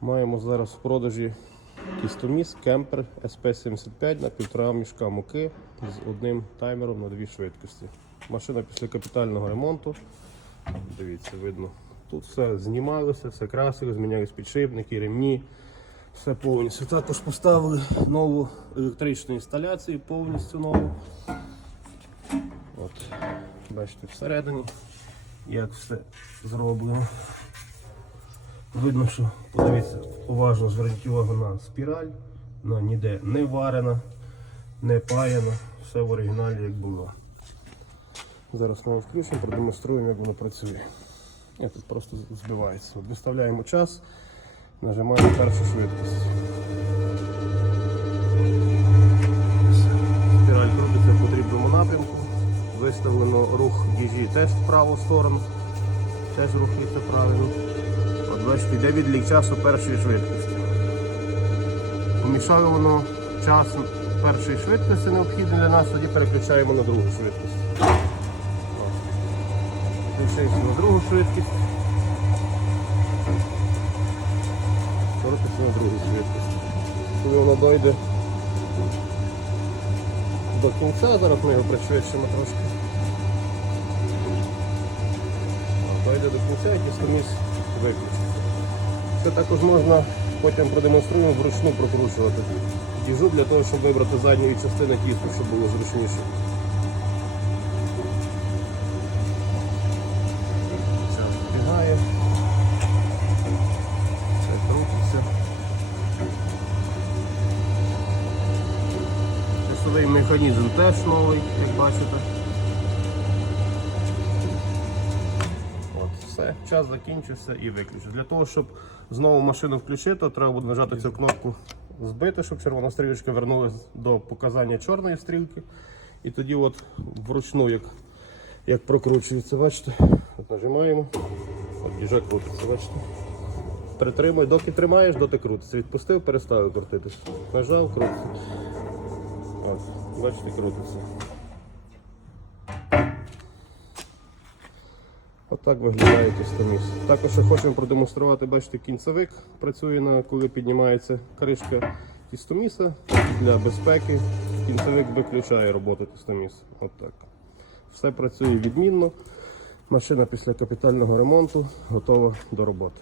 Маємо зараз в продажі кістоміс кемпер SP75 на півтора мішка муки з одним таймером на дві швидкості. Машина після капітального ремонту. Дивіться, видно. Тут все знімалося, все красили, змінялись підшипники, ремні. Все повністю. Також поставили нову електричну інсталяцію, повністю нову. От, бачите, всередині, як все зроблено. Видно, що подивіться, уважно зверніть увагу на спіраль, вона ніде не варена, не паяна, все в оригіналі як було. Зараз ми включимо, продемонструємо, як воно працює. Ні, тут просто збивається. Виставляємо час, нажимаємо першу швидкість. Спіраль крутиться в потрібному напрямку. Виставлено рух DG теж в праву сторону. Теж рухається правильно. Бачите, йде відлік часу першої швидкості. Помішало воно час першої швидкості необхідний для нас, тоді переключаємо на другу швидкість. Включаємо на другу швидкість. Крутиться на другу швидкість. Коли воно дойде до кінця, зараз ми його пришвидшимо трошки. Дойде до кінця і кістоміс виключиться. Це також можна потім продемонструємо вручну прокручувати діжу для того, щоб вибрати задньої частини кісту, щоб було зручніше. Механізм теж новий, як бачите. Все, час закінчився і виключив. Для того, щоб знову машину включити, треба буде нажати цю кнопку збити, щоб червона стрілочка вернулася до показання чорної стрілки. І тоді от вручну, як, як прокручується, бачите, от нажимаємо, от їжак крутиться, бачите. Притримуй, доки тримаєш, доти крутиться. Відпустив, перестав крутитися. Нажав, крутиться. От, бачите, крутиться. Отак виглядає кістоміс. Також хочемо продемонструвати, бачите, кінцевик працює на коли піднімається кришка кістоміса для безпеки. Кінцевик виключає роботу кістоміса. От. Все працює відмінно. Машина після капітального ремонту готова до роботи.